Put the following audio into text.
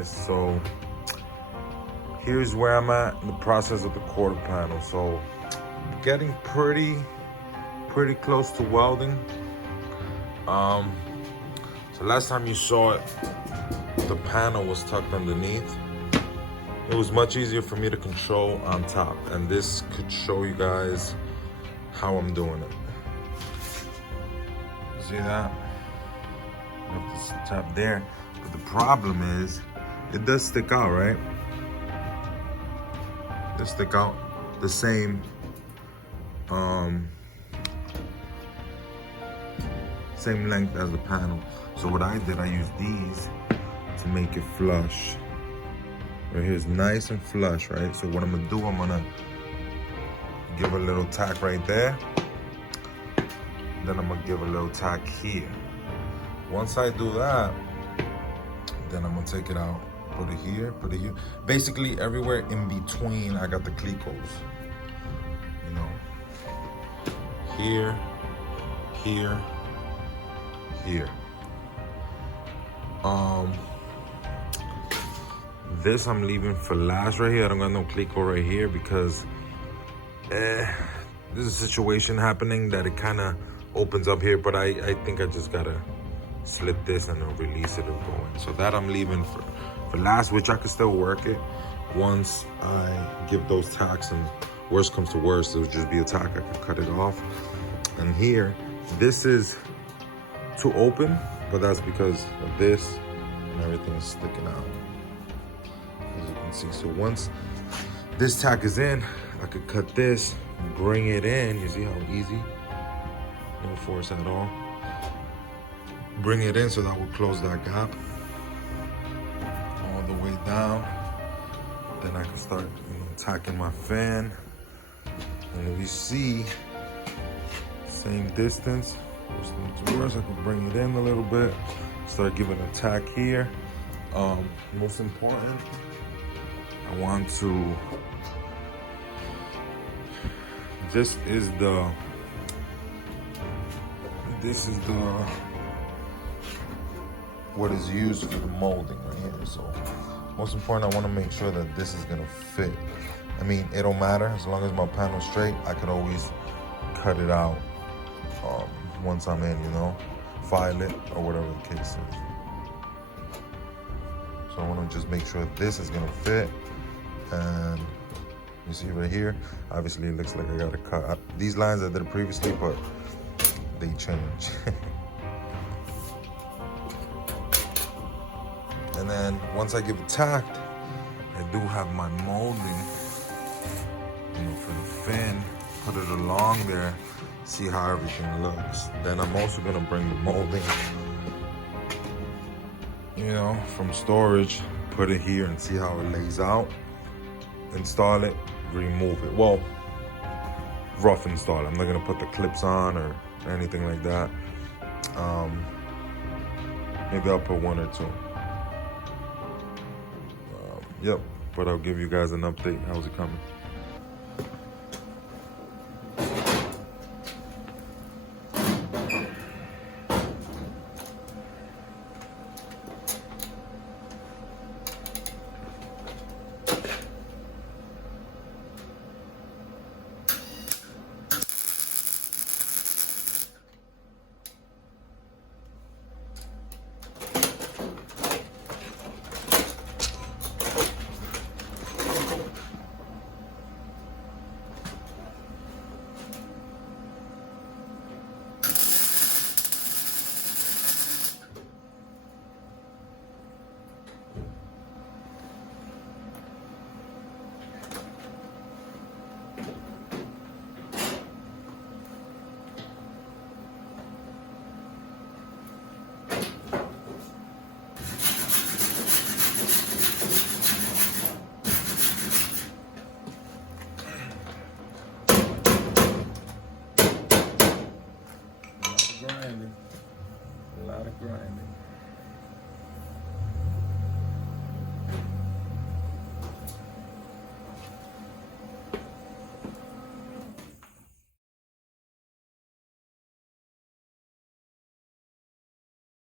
guys. So here's where I'm at in the process of the quarter panel. So getting pretty close to welding. So last time you saw it, the panel was tucked underneath. It was much easier for me to control on top, and this could show you guys how I'm doing it. See that? I have this tap there, but the problem is it does stick out, right? It does stick out the same same length as the panel. So what I did, I used these to make it flush. Right here is nice and flush, right? So what I'm gonna do, I'm gonna give a little tack right there. Then I'm gonna give a little tack here. Once I do that, then I'm gonna take it out, put it here, put it here. Basically everywhere in between, I got the clicos. You know, here, here, here. This I'm leaving for last right here. I don't got no clico right here because there's a situation happening that it kind of opens up here, but I think I just gotta slip this and then release it and go in. So that I'm leaving for last, which I can still work it once I give those tacks, and worst comes to worst, it'll just be a tack. I can cut it off. And here, this is too open, but that's because of this and everything is sticking out, as you can see. So once this tack is in, I could cut this, bring it in. You see how easy? No force at all. Bring it in, so that will close that gap all the way down. Then I can start, tacking my fan. And if you see, same distance, worst thing to worst, I can bring it in a little bit, start giving a tack here. Most important, I want to, this is the what is used for the molding right here. So most important, I want to make sure that this is gonna fit. I mean, it don't matter, as long as my panel's straight, I could always cut it out once I'm in, file it or whatever the case is. So I want to just make sure this is gonna fit. And you see right here, obviously it looks like I gotta cut these lines I did previously, but they change. And then once I give it tacked, I do have my molding, for the fin, put it along there, see how everything looks. Then I'm also gonna bring the molding, from storage, put it here and see how it lays out. Install it, remove it. Well, rough install. I'm not gonna put the clips on or anything like that. Maybe I'll put one or two. Yep, but I'll give you guys an update. How's it coming?